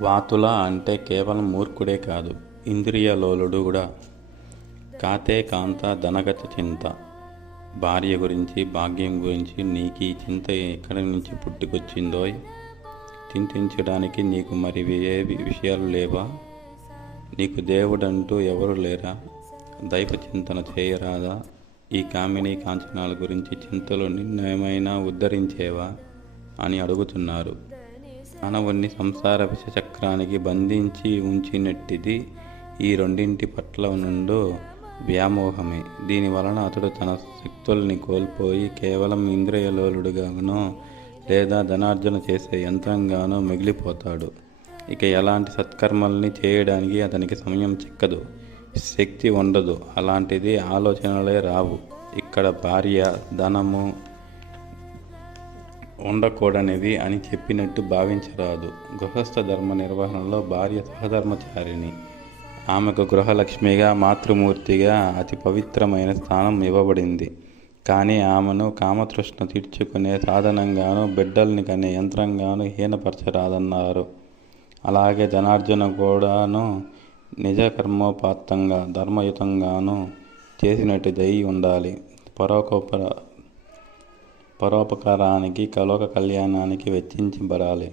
వాతుల అంటే కేవలం మూర్ఖుడే కాదు ఇంద్రియలోలుడు కూడా. కాతే కాంత ధనగత చింత. భార్య గురించి భాగ్యం గురించి నీకు ఈ చింత ఎక్కడి నుంచి పుట్టుకొచ్చిందో చింతించడానికి నీకు మరి ఏ విషయాలు లేవా? నీకు దేవుడంటూ ఎవరు లేరా? దైవ చింతన చేయరాదా? ఈ కామిని కాంచనాల గురించి చింతలు నిన్నేమైనా ఉద్ధరించేవా? అని అడుగుతున్నారు. మానవుణ్ణి సంసార విషచక్రానికి బంధించి ఉంచినట్టిది ఈ రెండింటి పట్ల నుండు వ్యామోహమే. దీని వలన అతడు తన శక్తుల్ని కోల్పోయి కేవలం ఇంద్రియలోలుడుగానో లేదా ధనార్జన చేసే యంత్రంగానో మిగిలిపోతాడు. ఇక ఎలాంటి సత్కర్మల్ని చేయడానికి అతనికి సమయం చిక్కదు శక్తి ఉండదు. అలాంటిది ఆలోచనలే రావు. ఇక్కడ భార్య ధనము ఉండకూడనివి అని చెప్పినట్టు భావించరాదు. గృహస్థ ధర్మ నిర్వహణలో భార్య సహధర్మచారిణి. ఆమెకు గృహలక్ష్మిగా మాతృమూర్తిగా అతి పవిత్రమైన స్థానం ఇవ్వబడింది. కానీ ఆమెను కామతృష్ణ తీర్చుకునే సాధనంగాను బిడ్డల్ని కనే యంత్రంగాను హీనపరచరాదన్నారు. అలాగే జనార్జన కూడాను నిజ కర్మోపాత్తంగా ధర్మయుతంగాను చేసినట్టు దయి ఉండాలి. పరోకోపర పరోపకారానికి కలోక కళ్యాణానికి వెచ్చించబడాలి.